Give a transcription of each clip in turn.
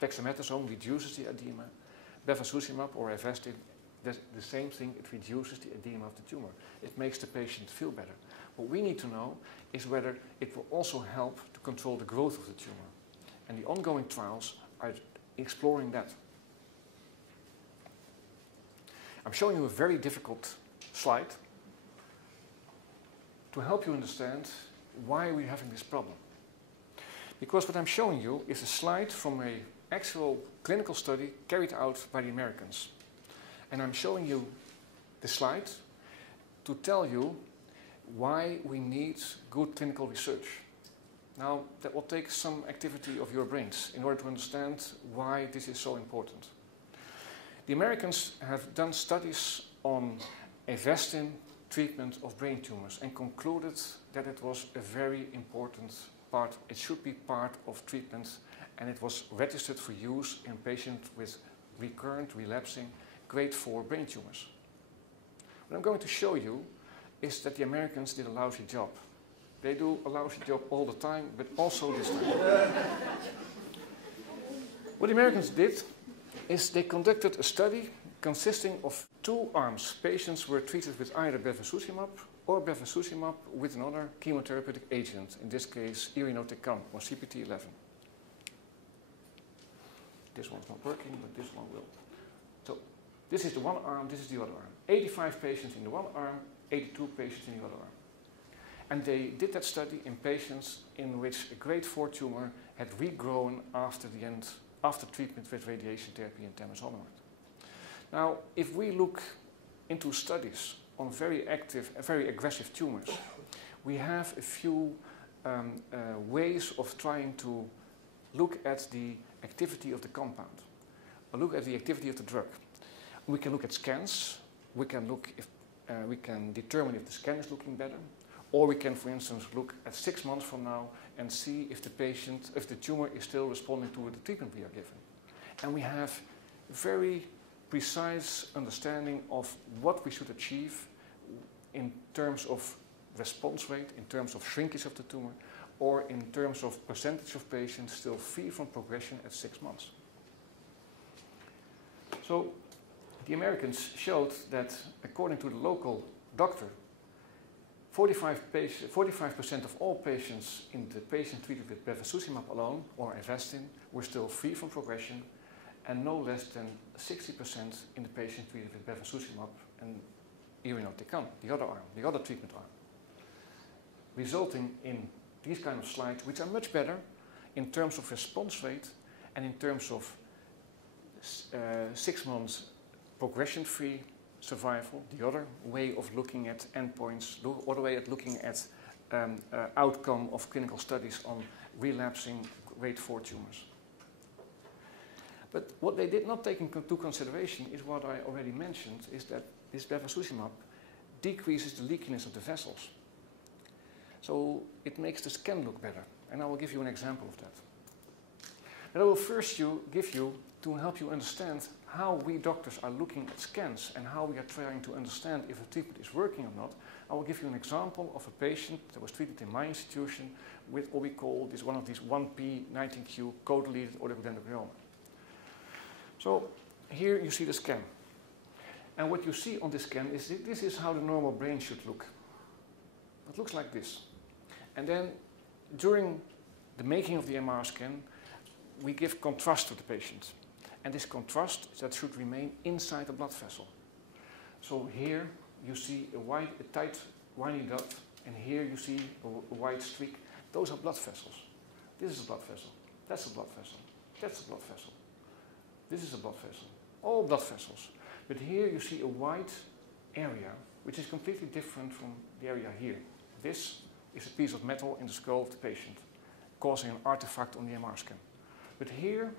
Dexamethasone reduces the edema. Bevacizumab or Avastin, the same thing, it reduces the edema of the tumor. It makes the patient feel better. What we need to know is whether it will also help to control the growth of the tumor. And the ongoing trials are exploring that. I'm showing you a very difficult slide to help you understand why we're having this problem. Because what I'm showing you is a slide from an actual clinical study carried out by the Americans. And I'm showing you the slide to tell you why we need good clinical research. Now, that will take some activity of your brains in order to understand why this is so important. The Americans have done studies on Avastin treatment of brain tumors and concluded that it was a very important part, it should be part of treatment, and it was registered for use in patients with recurrent, relapsing, grade 4 brain tumors. What I'm going to show you is that the Americans did a lousy job. They do a lousy job all the time, but also this time. What the Americans did is they conducted a study consisting of 2 arms. Patients were treated with either bevacizumab or bevacizumab with another chemotherapeutic agent, in this case irinotecan or CPT11. This one's not working, but this one will. So this is the one arm, this is the other arm. 85 patients in the one arm, 82 patients in the other arm. And they did that study in patients in which a grade 4 tumor had regrown after treatment with radiation therapy and temozolomide. Now, if we look into studies on very active, very aggressive tumors, we have a few ways of trying to look at the activity of the compound, or look at the activity of the drug. We can look at scans. We can look if we can determine if the scan is looking better, or we can, for instance, look at 6 months from now and see if the tumor is still responding to the treatment we are giving. And we have very precise understanding of what we should achieve in terms of response rate, in terms of shrinkage of the tumor, or in terms of percentage of patients still free from progression at 6 months. So the Americans showed that according to the local doctor, 45% of all patients in the patient treated with bevacizumab alone or Avastin were still free from progression, and no less than 60% in the patient treated with bevacizumab and irinotecan, the other arm, the other treatment arm, resulting in these kind of slides, which are much better in terms of response rate and in terms of 6 months progression-free survival, the other way of looking at endpoints, the other way of looking at outcome of clinical studies on relapsing grade 4 tumors. But what they did not take into consideration is what I already mentioned, is that this bevacizumab decreases the leakiness of the vessels. So it makes the scan look better, and I will give you an example of that. And I will first give you to help you understand how we doctors are looking at scans and how we are trying to understand if a treatment is working or not. I will give you an example of a patient that was treated in my institution with what we call one of these 1p19q co-deleted oligodendroglioma. So here you see the scan. And what you see on this scan is this is how the normal brain should look. It looks like this. And then during the making of the MR scan, we give contrast to the patient. And this contrast that should remain inside the blood vessel. So here you see a tight whiny dot, and here you see a white streak. Those are blood vessels. This is a blood vessel. That's a blood vessel. That's a blood vessel. This is a blood vessel. All blood vessels. But here you see a white area, which is completely different from the area here. This is a piece of metal in the skull of the patient, causing an artifact on the MR scan. But here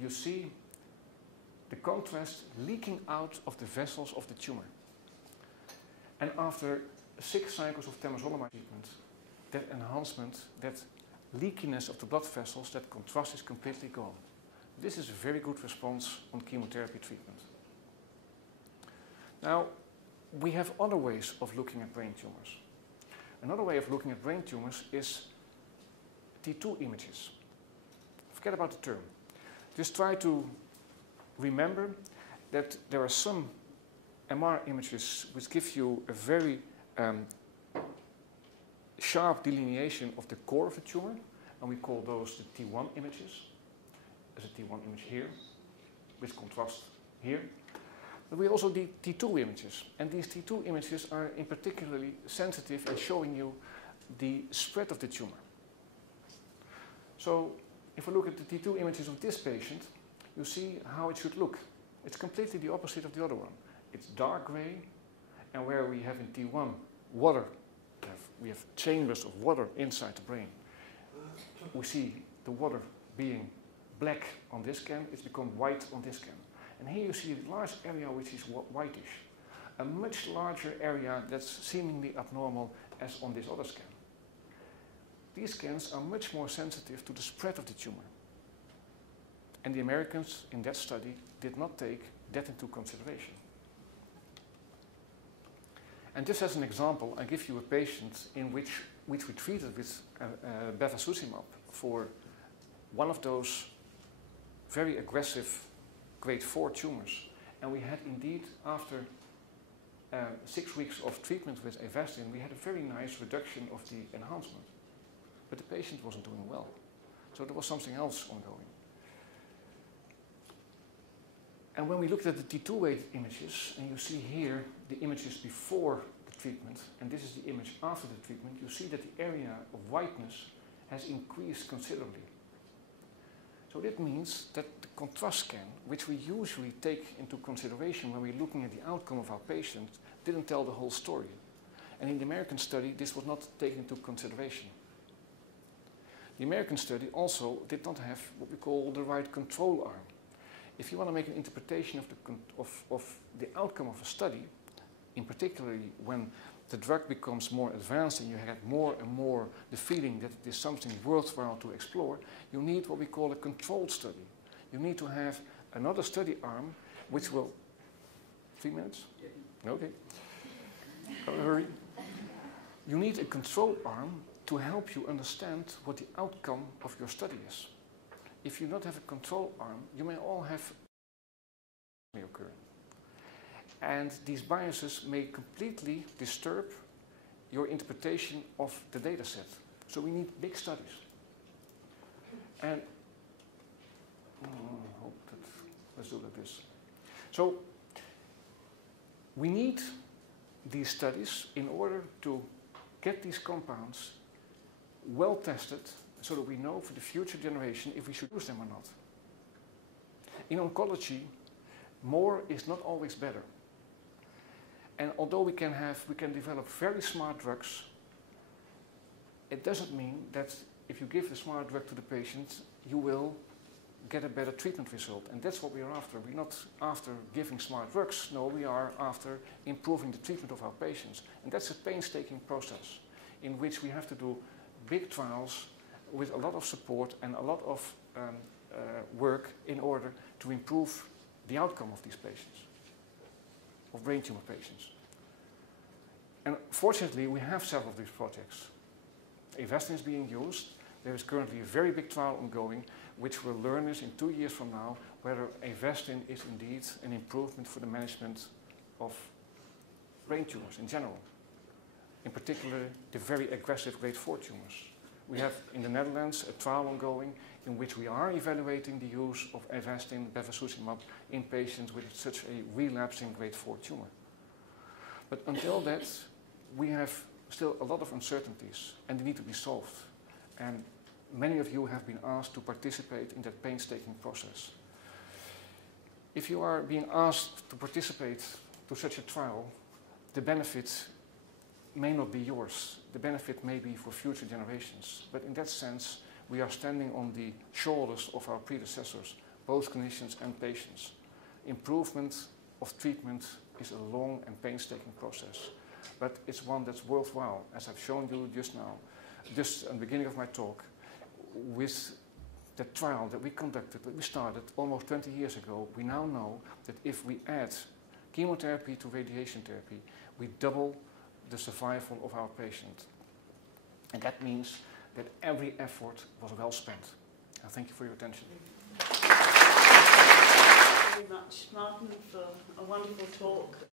you see the contrast leaking out of the vessels of the tumor. And after 6 cycles of temozolomide treatment, that enhancement, that leakiness of the blood vessels, that contrast is completely gone. This is a very good response on chemotherapy treatment. Now, we have other ways of looking at brain tumors. Another way of looking at brain tumors is T2 images. Forget about the term. just try to remember that there are some MR images which give you a very sharp delineation of the core of the tumor, and we call those the T1 images. There's a T1 image here, with contrast here. But we also do T2 images, and these T2 images are in particularly sensitive and showing you the spread of the tumor. So if we look at the T2 images of this patient, you see how it should look. It's completely the opposite of the other one. It's dark gray, and where we have in T1 water, we have chambers of water inside the brain. We see the water being black on this scan, it's become white on this scan. And here you see a large area which is whitish. A much larger area that's seemingly abnormal as on this other scan. These scans are much more sensitive to the spread of the tumor. And the Americans in that study did not take that into consideration. And just as an example, I give you a patient in which we treated with bevacizumab for one of those very aggressive grade 4 tumors. And we had indeed, after 6 weeks of treatment with Avastin, we had a very nice reduction of the enhancement. But the patient wasn't doing well. So there was something else ongoing. And when we looked at the T2 weight images, and you see here the images before the treatment, and this is the image after the treatment, you see that the area of whiteness has increased considerably. So that means that the contrast scan, which we usually take into consideration when we're looking at the outcome of our patient, didn't tell the whole story. And in the American study, this was not taken into consideration. The American study also did not have what we call the right control arm. If you want to make an interpretation of the outcome of a study, in particularly when the drug becomes more advanced and you have more and more the feeling that it is something worthwhile to explore, you need what we call a controlled study. You need to have another study arm which will... 3 minutes? Okay. Gotta hurry. You need a control arm to help you understand what the outcome of your study is. If you don't have a control arm, you may all have may occur. And these biases may completely disturb your interpretation of the data set. So we need big studies. And hope that, let's do it like this. So we need these studies in order to get these compounds well tested so that we know for the future generation if we should use them or not. In oncology, more is not always better. And although we can develop very smart drugs, it doesn't mean that if you give a smart drug to the patient, you will get a better treatment result. And that's what we are after. We're not after giving smart drugs. No, we are after improving the treatment of our patients. And that's a painstaking process in which we have to do big trials with a lot of support and a lot of work in order to improve the outcome of these patients, of brain tumor patients. And fortunately, we have several of these projects. Avastin is being used. There is currently a very big trial ongoing, which will learn us in 2 years from now whether Avastin is indeed an improvement for the management of brain tumors in general. In particular, the very aggressive grade 4 tumors. We have in the Netherlands a trial ongoing in which we are evaluating the use of Avastin, bevacizumab, in patients with such a relapsing grade 4 tumor. But until that, we have still a lot of uncertainties and they need to be solved. And many of you have been asked to participate in that painstaking process. If you are being asked to participate to such a trial, the benefit may not be yours. The benefit may be for future generations. But in that sense, we are standing on the shoulders of our predecessors, both clinicians and patients. Improvement of treatment is a long and painstaking process, but it's one that's worthwhile, as I've shown you just now, just at the beginning of my talk, with the trial that we conducted, that we started almost 20 years ago. We now know that if we add chemotherapy to radiation therapy, we double the survival of our patient. And that means that every effort was well spent. Thank you for your attention. a wonderful talk.